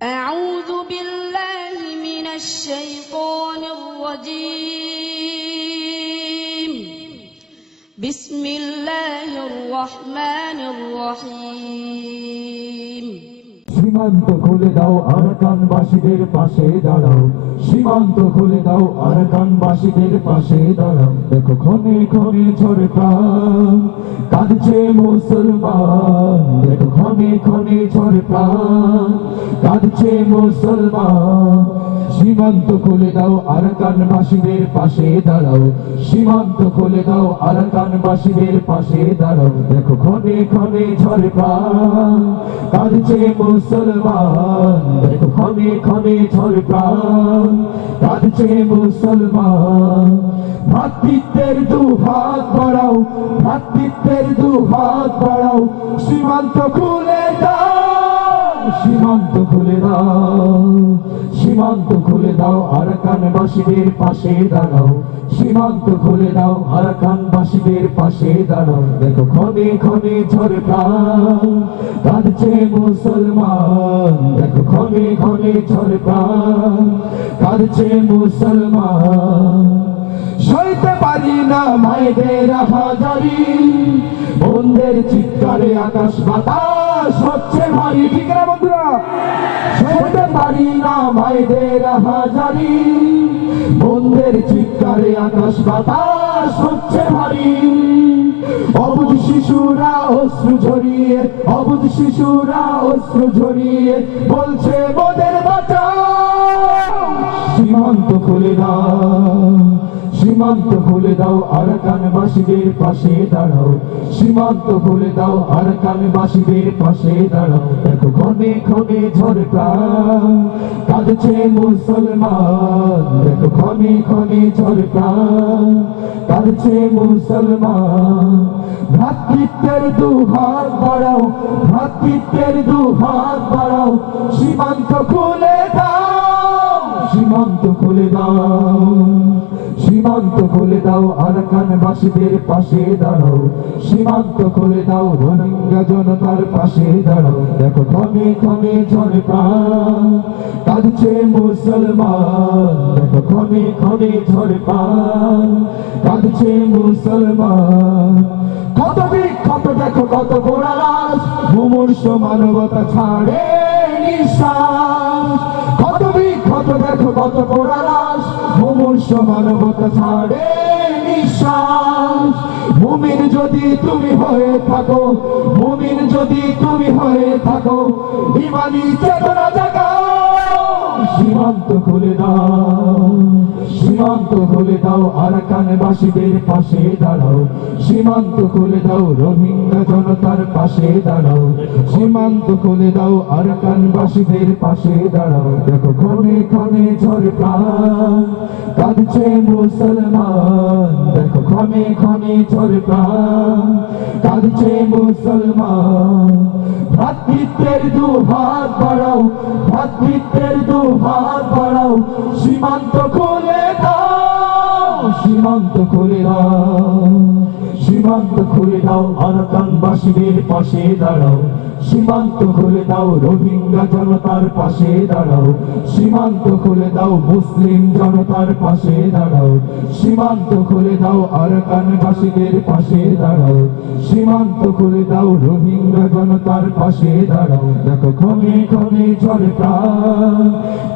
أعوذ بالله من الشيطان الرجيم بسم الله الرحمن الرحيم সীমান্ত খুলে দাও আরাকানবাসীদের পাশে দাঁড়াও সীমান্ত খুলে দাও আরাকানবাসীদের পাশে দাঁড়াও দেখো ক্ষণে ক্ষণে ঝরে প্রাণ কাঁদছে মুসলমান দেখো ক্ষণে ক্ষণে ঝরে প্রাণ কাঁদছে মুসলমান সীমান্ত খুলে দাও আরাকানবাসীদের পাশে দাঁড়াও সীমান্ত খুলে দাও আরাকানবাসীদের পাশে দাঁড়াও দেখো ক্ষণে ক্ষণে ঝরে প্রাণ কাঁদছে মুসলমান দেখো ক্ষণে ক্ষণে ঝরে প্রাণ কাঁদছে মুসলমান ভ্রাতৃত্বের দু হাত বাড়াও ভ্রাতৃত্বের দু হাত বাড়াও সীমান্ত খুলে দাও সীমান্ত খুলে দাও সীমান্ত খুলে দাও আরাকানবাসীদের পাশে দাঁড়াও সীমান্ত খুলে দাও আরাকানবাসীদের পাশে দাঁড়াও দেখো ক্ষণে ক্ষণে ঝরে প্রাণ কাঁদছে মুসলমান দেখো ক্ষণে ক্ষণে ঝরে প্রাণ কাঁদছে মুসলমান সইতে পারি না মায়েদের হাজারি বোনদের চিৎকারে আকাশ বাতাস হচ্ছে ভারী ঠিক না বন্ধুরা সইতে পারি না মায়েদের হাজারি বোনদের চিৎকারে আকাশ বাতাস হচ্ছে ভারী অবুঝ শিশুরা অশ্রু ঝরিয়ে অবুঝ শিশুরা অশ্রু ঝরিয়ে বলছে মোদের বাঁচাও সীমান্ত খুলে দাও সীমান্ত খুলে দাও আরাকানবাসীদের পাশে দাঁড়াও সীমান্ত খুলে দাও আরাকানবাসীদের পাশে দাঁড়াও দেখো ক্ষণে ক্ষণে ঝরে প্রাণ কাঁদছে মুসলমান দেখো ক্ষণে ক্ষণে ঝরে প্রাণ কাঁদছে মুসলমান ভ্রাতৃত্বের দু হাত বাড়াও ভ্রাতৃত্বের দু হাত বাড়াও সীমান্ত খুলে দাও সীমান্ত খুলে দাও সীমান্ত খুলে দাও আরাকানবাসীদের পাশে দাঁড়াও সীমান্ত খুলে দাও রোহিঙ্গা জনতার পাশে দাঁড়াও দেখো ক্ষণে ক্ষণে ঝরে প্রাণ কাঁদছে মুসলমান দেখো ক্ষণে ক্ষণে ঝরে প্রাণ কাঁদছে মুসলমান কত বিক্ষত দেখো কত পোড়া লাশ মুমূর্ষ মানবতা ছাড়ে নিঃশ্বাস কত বিক্ষত দেখো কত পোড়া লাশ মুমূর্ষ মানবতা ছাড়ে নিঃশ্বাস মুমিন যদি তুমি হয়ে থাকো মুমিন যদি তুমি হয়ে থাকো ঈমানি চেতনা জাগাও সীমান্ত খুলে দাও সীমান্ত খুলে দাও আরাকানবাসীদের পাশে দাঁড়াও সীমান্ত খুলে দাও রোহিঙ্গা জনতার পাশে দাঁড়াও সীমান্ত খুলে দাও আরাকানবাসীদের পাশে দাঁড়াও দেখো ক্ষণে ক্ষণে ঝরে প্রাণ কাঁদছে মুসলমান দেখো ক্ষণে ক্ষণে ঝরে প্রাণ কাঁদছে মুসলমান ভ্রাতৃত্বের দু হাত বাড়াও ভ্রাতৃত্বের দু হাত বাড়াও সীমান্ত খুলে দাও সীমান্ত খুলে দাও সীমান্ত খুলে দাও আরাকানবাসীদের পাশে দাঁড়াও সীমান্ত খুলে দাও রোহিঙ্গা জনতার পাশে দাঁড়াও সীমান্ত খুলে দাও মুসলিম জনতার পাশে দাঁড়াও সীমান্ত খুলে দাও আরাকানবাসীদের পাশে দাঁড়াও সীমান্ত খুলে দাও রোহিঙ্গা জনতার পাশে দাঁড়াও দেখো ক্ষণে ক্ষণে ঝরে প্রাণ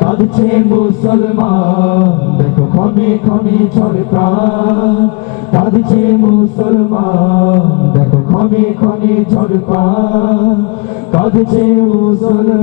কাঁদছে মুসলমান দেখো ক্ষণে ক্ষণে ঝরে প্রাণ কাঁদছে মুসলমান দেখো ক্ষণে ক্ষণে ঝরে প্রাণ কাঁদছে মুসলমান।